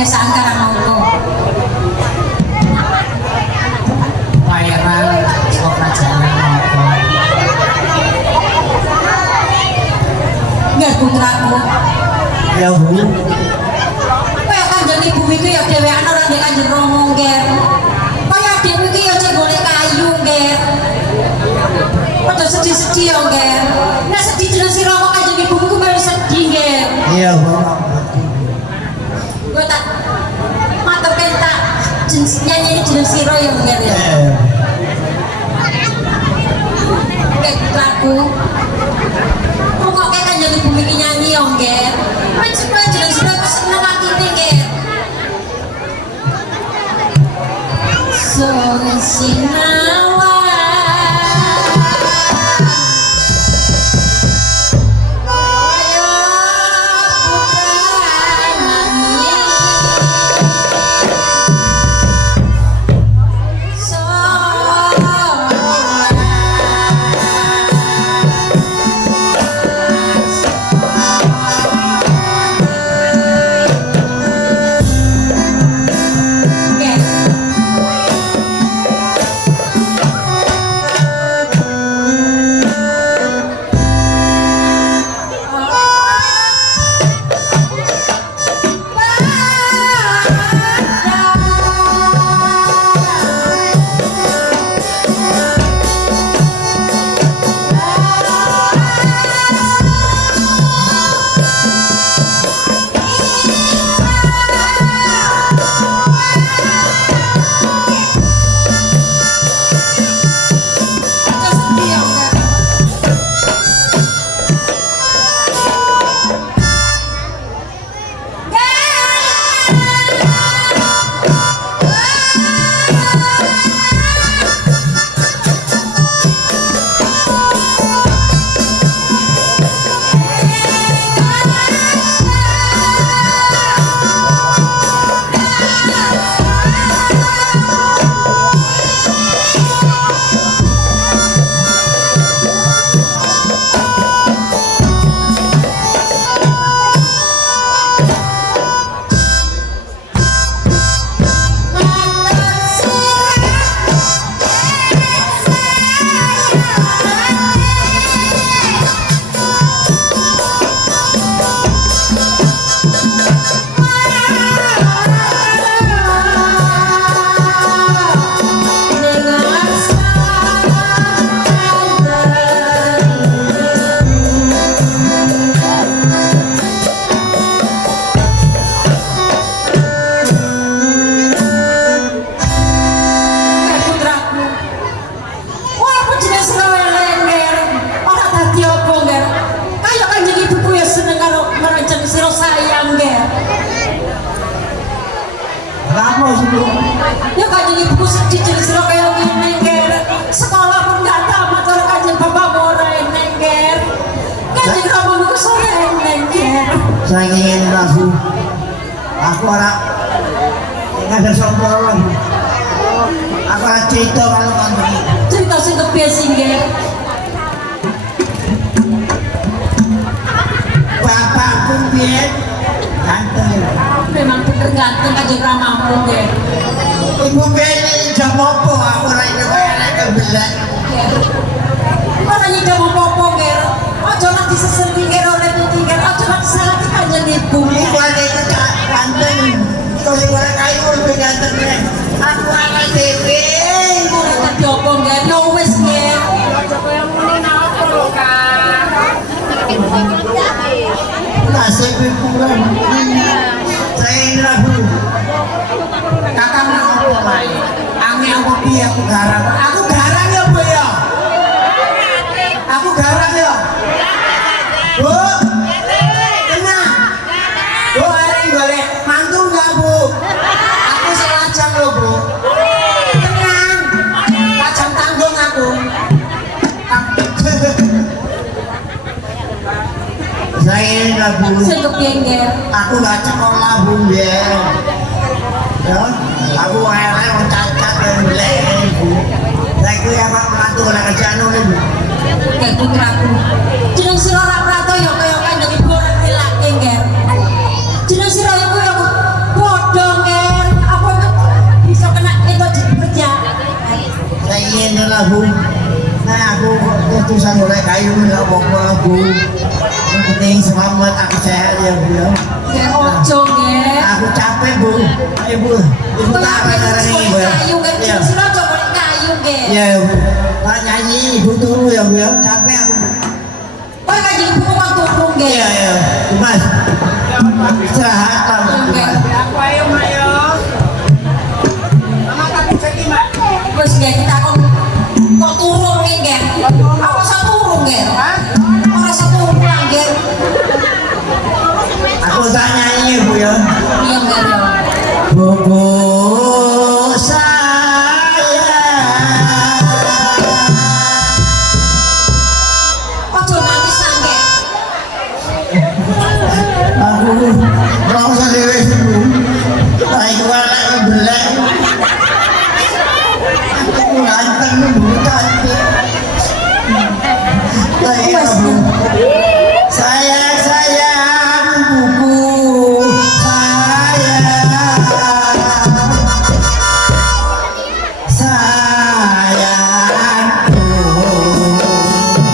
pedesaan Karangmongo. Pangeran saka kerajaan Monggo. Nggih putraku. Ya Bu. Kaya Kanjeng Ibu iki ya dhewean ora ndek Kanjeng Rama nggih. Kaya dhewe iki ya cek golek kayu nggih. Padha sedih-sedih ya nggih. Nek sedih jeneng sira kok Kanjeng Ibu ku melu sedih nggih. Iya Bu. Gue tak maturke tak nyanyi jeneng sira ya nggih. Oke putraku. Pokoke Kanjeng Ibu iki nyanyi ya nggih. Wis supaya jeneng sira seneng atine nggih. Sore sinawa ya Kanjeng Ibu sedih jeneng sira kaya ngene nggih. Sekolah pun gak tamat karo Kanjeng Bapak ora ene nggih. Kanjeng Rama niku sore ene nggih. Saking lagu. Aku ora ada sombong. Aku ora cerita karo Kanjeng. Cerita sing kepiye sih nggih? Bapakku biyen ganteng. Memang bener ganteng Kanjeng Rama nggih. Ibu beli jam apa aku ora iso kaya belak. Ora nyidam apa-apa nggih. Aja nak diseseli nggih oleh tinggal. Aja nak disalahke Kanjeng Ibu. Iku ane itu ganteng. Kok sing ora kayu lebih ganteng nek. Aku ana dhewe. Ora dadi apa nggih. Ya wis nggih. Aja kaya muni nang apa lho, Kak. Nasib kurang. Saya lagu. Kakak nak apa wae? Ange apa piye aku garang? Aku garang ya, Bu ya. Aku garang ya. Bu. Tenang. Bu arek golek mantu enggak, Bu? Aku selajang lho, Bu. Tenang. Lajang tanggung aku. Saya lagu. Sing kepiye nggih? Aku gak sekolah Bu ya. Ya, aku wae wong cacat dan belek Bu. Lah iku ya Pak Pratu ora kerjaan ngono Bu. Nggih putraku. Jeneng sira ora prato ya kaya Kanjeng Ibu ora nilake nggih. Jeneng sira iku ya padha ratusan mulai kayu nggak apa-apa bu. Yang penting selamat aku sehat ya bu ya. Ya ojo nggih. Aku capek bu. Ayo bu. Ibu tak ada ini bu. Kayu nggih, Ya. sira aja golek kayu nggih. Ya bu. Tak nyanyi ibu turu ya bu ya. Capek aku. Kowe kanjeng ibu kok turu nggih. Iya ya. Mas. Istirahat lah. Nggih. Aku ayo mak yo. Mama tak bisa ki mak. Wis nggih kita kok turu nggih. Apa sak turu nggih? Hah? Ora sak turu nggih. Aku tak nyanyi bu ya. Iya nggih ya. Bubu saya. Ojo nangis nangis. Aku rasa dewe bu. Baik walak belak. Aku ganteng bu cantik. Saya bu. Sayang sayang buku sayang sayangku. Iya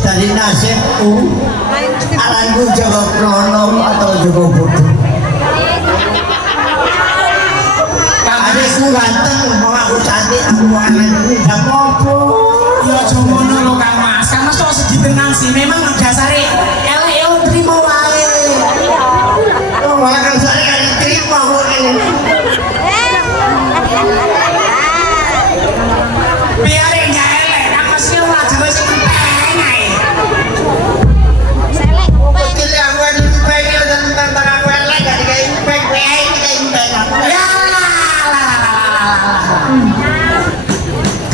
Dari nasibku, aranku Jawa Krono atau Jawa Bodoh. Adikku ganteng, mau aku cantik, aku anak ini gak apa-apa. Ya aja ngono lho Kang Mas. Kang Mas kok sedih tenang sih. Memang dasare elek yo trimo wae. Oh, malah kan saya kan diterima kok ini. Biar enggak elek, Kang Mas yo wajar sing penting ae. Kecil aku ada impeng, dan tentang aku elek, gak dikain impeng, dikain impeng. Ya lah.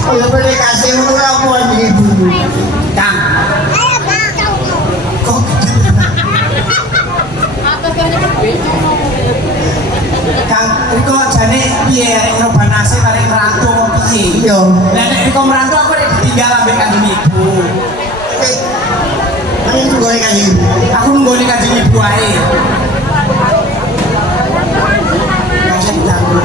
Oh, ya boleh kasih murah buat ibu. Kang. Kok Kang, Riko jane piye nyoba nasib kali merantau kok piye? Iya. Lah nek Riko merantau aku nek ditinggal ambek kanjeng ibu. Ini tuh gue kasih ibu. Aku nunggoni kanjeng ibu ae. Gak usah diganggu.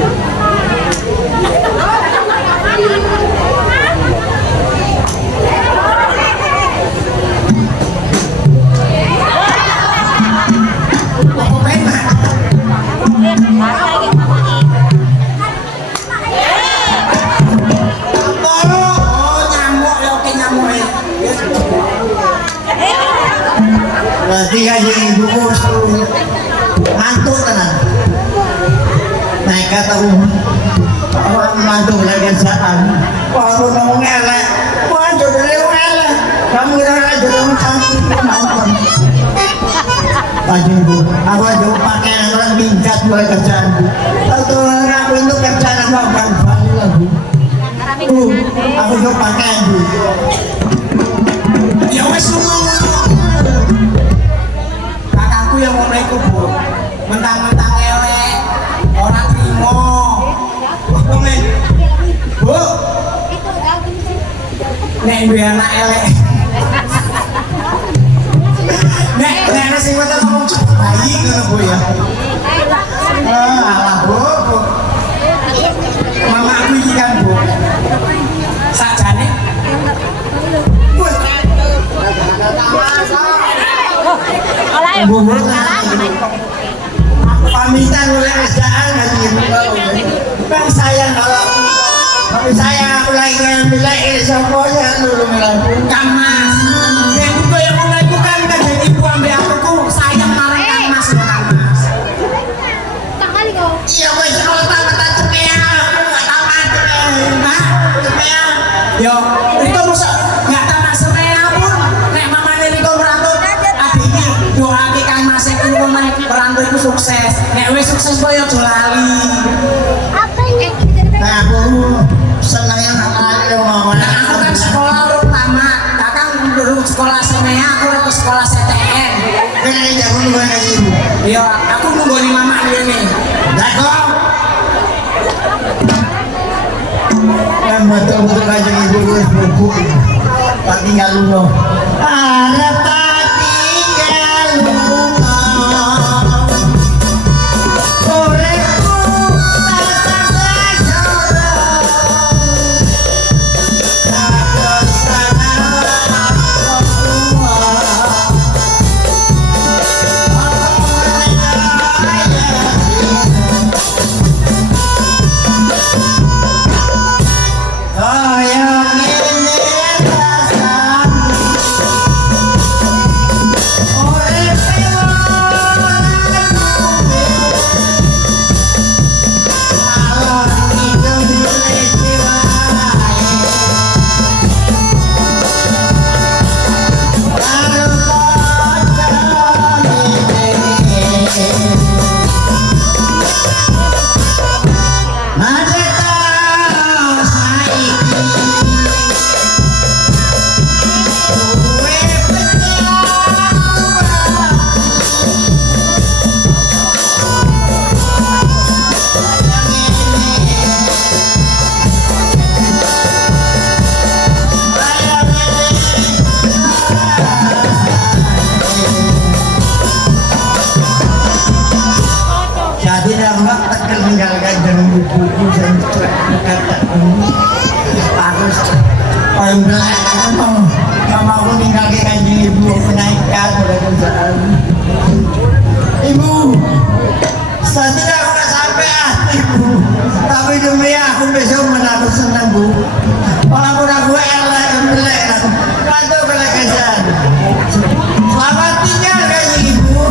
Apa penak? Oh, nyamuk ya oke nyamuk ya. Berarti kasih ibu ngantuk tenan. Naik kata orang mantu lagi saan. Wah, aku ngomong elek. Wah, jodohnya elek. Kamu kira jodohmu cantik, mantan. Kanjeng Ibu, aku aja pakaian orang minggat buat kerjaan Bu. Waktu aku itu kerjaan aku akan balik lah Bu. Bu, aku juga pakaian Bu. Ya wes ngono. Kakakku yang ngono iku, Bu. Mentang-mentang elek, ora trimo. Komen. Bu. Nek duwe anak elek. Nek sing wis ngomong bayi ngono Bu ya. Alah Bu. Mama aku iki kan Bu. Sakjane Bu, pamitan oleh kerjaan Kanjeng Ibu. Bang sayang kalau tapi sayang aku lagi ngambil sopo ya dulu melaku. Kang Mas. Nek ku yang ngono iku kan Kanjeng Ibu ambek aku sayang marang Kang Mas lho Kang Mas. Iya wes kalau tamat cepet aku gak tamat Hah? cepet. Yo, Riko mosok enggak tamat serea pun nek mamane Riko merantau adik iki doake Kang Mas iku merantau iku sukses. Nek wis sukses koyo aja lali. Nah aku senang yang kali ngomong. Nah, aku kan sekolah urung tamat. Kakang urung sekolah semea, aku urung ke sekolah CTN. Kan ini jago lu Kanjeng Ibu. Iya, aku nunggoni mama ngene. Jago. Kan betul-betul Kanjeng Ibu wis buku. Tak tinggal lu. Arep tak tinggal lu. Jadi aku tak meninggalkan dengan buku dan kata aku pembelak sama aku meninggalkan Kanjeng Ibu menaikkan pada kerjaan. Ibu, saat ini aku tak sampai Ibu, tapi demi aku besok menaruh senang Bu. Walaupun aku elak belak aku bantu pada kerjaan. Selamat tinggal Kanjeng Ibu.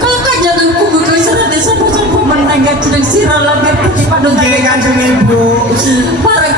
Kalau kajanganku butuh istirahat desa bocah pemenang jeneng sirah langit putih pada Nggih Kanjeng Ibu. para